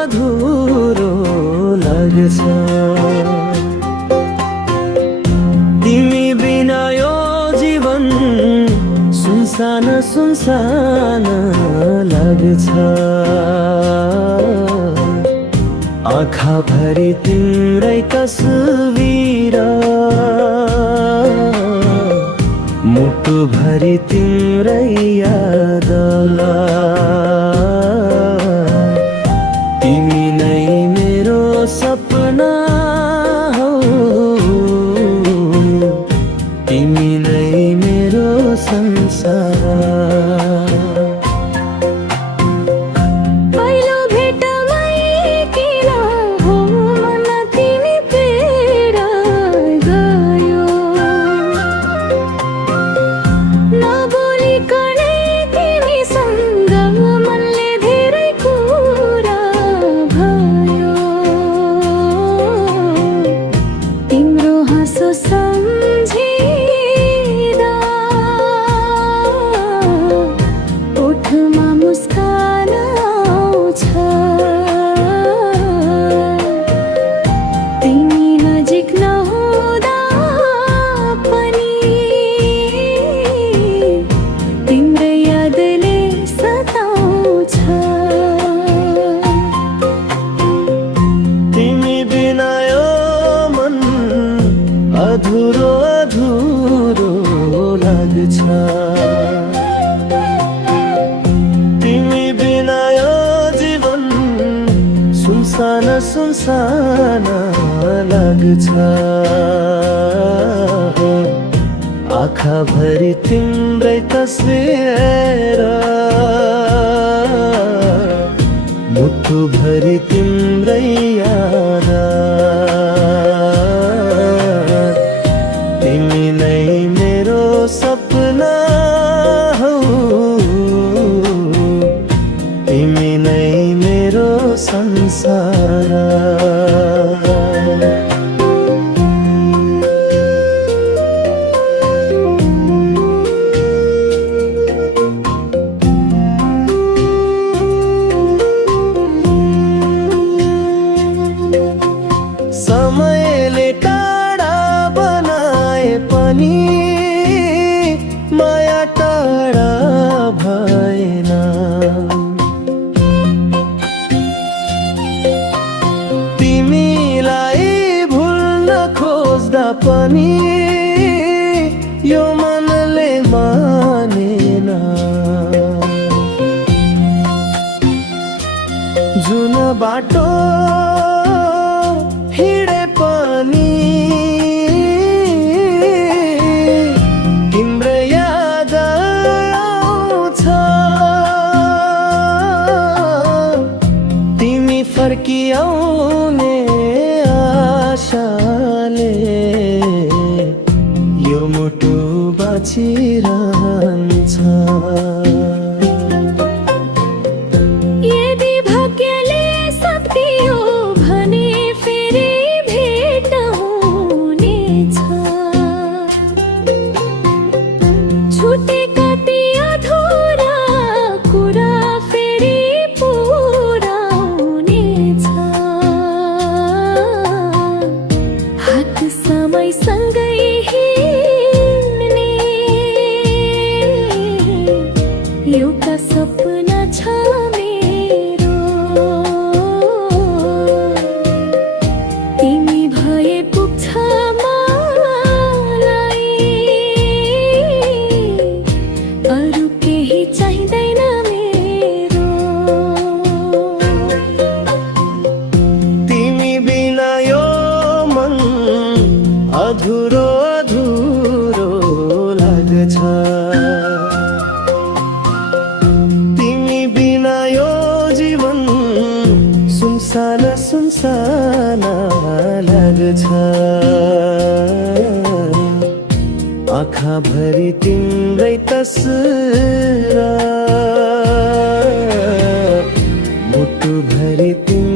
अधुरो लाग्छ। तिमी बिना यो जीवन सुनसान सुनसान लाग्छ। आँखा भरि तिम्रै तस्बिर, मुटु भरि तिम्रै याद। तिमी नै मेरो सपना हौ, तिमी नै मेरो संसार। अधुरो अधुरो लाग्छ। तिमी बिना यो जीवन सुनसान सुनसान लाग्छ। आँखा भरि तिम्रै तस्बिर, मुटु भरि तिम्रै याद। तिमी नै मेरो सपना हौ, तिमी नै मेरो संसार। समयले टाढा बनाए पनि माया टाढा भएन। तिमीलाई भुल्न खोज्दा पनि यो मनले मानेन। जुन बाटो हिँडे पनि तिम्रो याद आउँछ। तिमी फर्किआउने आशाले यो मुटु बाँचिरहन्छ। एउटा सपना छ मेरो, तिमी भए पुग्छ मलाई, अरू केही चाहिँदैन मेरो। तिमी बिना यो मन अधुरो अधुरो लाग्छ। सुनसान सुनसान लाग्छ। आँखा भरि तिम्रै तस्बिर, मुटु भरि तिम्रो